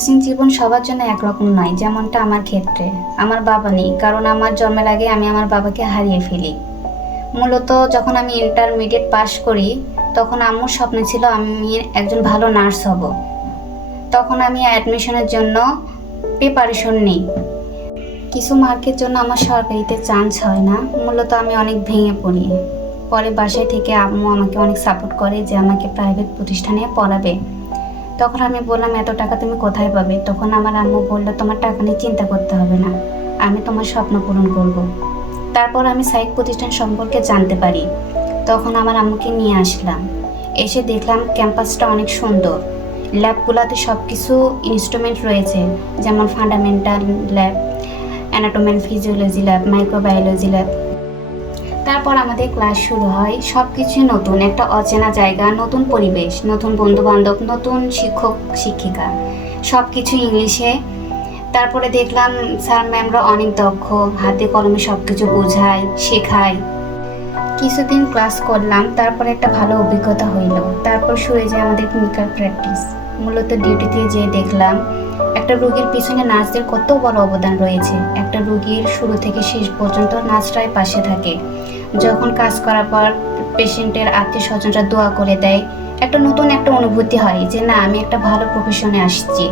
Nursing জীবন সবার জন্য একরকম নয়, যেমনটা আমার ক্ষেত্রে। আমার বাবা নেই, কারণ আমার জন্মের আগে আমি আমার বাবাকে হারিয়ে ফেলি। মূলত যখন আমি ইন্টারমিডিয়েট পাশ করি, তখন আম্মুর স্বপ্ন ছিল আমি একজন ভালো নার্স হব। তখন আমি অ্যাডমিশনের জন্য প্রিপারেশন নিই। কিছু মার্কের জন্য আমার সরকারিতে চান্স হয় না, মূলত আমি অনেক ভেঙে পড়ি। পরে বাসায় থেকে আম্মু আমাকে অনেক সাপোর্ট করে যে আমাকে প্রাইভেট প্রতিষ্ঠানে পড়াবে। তখন আমি বললাম, এত টাকা তুমি কোথায় পাবে? তখন আমার আম্মু বললো, তোমার টাকা নিয়ে চিন্তা করতে হবে না, আমি তোমার স্বপ্ন পূরণ করব। তারপর আমি সাইক প্রতিষ্ঠান সম্পর্কে জানতে পারি। তখন আমার আম্মুকে নিয়ে আসলাম। এসে দেখলাম ক্যাম্পাসটা অনেক সুন্দর। ল্যাবগুলোতে সব কিছু ইনস্ট্রুমেন্ট রয়েছে, যেমন fundamental lab, anatomy and physiology lab, microbiology lab. তারপর আমাদের ক্লাস শুরু হয়। সব কিছুই নতুন, একটা অচেনা জায়গা, নতুন পরিবেশ, নতুন বন্ধুবান্ধব, নতুন শিক্ষক শিক্ষিকা, সব কিছু ইংলিশে। তারপরে দেখলাম স্যার ম্যামরা অনেক দক্ষ, হাতে কলমে সব কিছু বোঝায়, শেখায়। কিছুদিন ক্লাস করলাম, তারপরে একটা ভালো অভিজ্ঞতা হইল। তারপর শুরু যায় আমাদের ক্লিনিক্যাল প্র্যাকটিস। মূলত ডিউটিতে যেয়ে দেখলাম একটা রোগীর পিছনে নার্সদের কত বড় অবদান রয়েছে। একটা রোগীর শুরু থেকে শেষ পর্যন্ত নার্সরাই পাশে থাকে। যখন কাজ করার পর পেশেন্টের আত্মীয় স্বজনরা দোয়া করে দেয়, একটা নতুন একটা অনুভূতি হয় যে না, আমি একটা ভালো প্রফেশনে আসছি।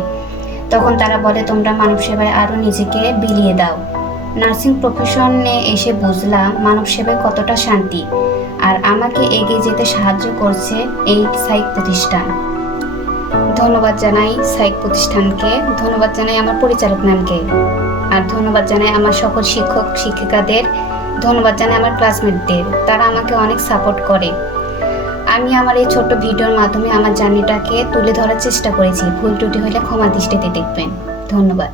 তখন তারা বলে, তোমরা মানব সেবায় আরও নিজেকে বিলিয়ে দাও। নার্সিং প্রফেশনে এসে বুঝলাম মানব সেবায় কতটা শান্তি, আর আমাকে এগিয়ে যেতে সাহায্য করছে এই সাইক প্রতিষ্ঠান। ধন্যবাদ জানাই সাইক প্রতিষ্ঠানকে, ধন্যবাদ জানাই আমার পরিচালক ম্যামকে, আর ধন্যবাদ জানাই আমার সকল শিক্ষক শিক্ষিকাদের, ধন্যবাদ জানাই আমার ক্লাসমেটদের। তারা আমাকে অনেক সাপোর্ট করে। আমি আমার এই ছোট্ট ভিডিওর মাধ্যমে আমার জার্নিটাকে তুলে ধরার চেষ্টা করেছি। ভুল ত্রুটি হলে ক্ষমা দৃষ্টিতে দেখবেন। ধন্যবাদ।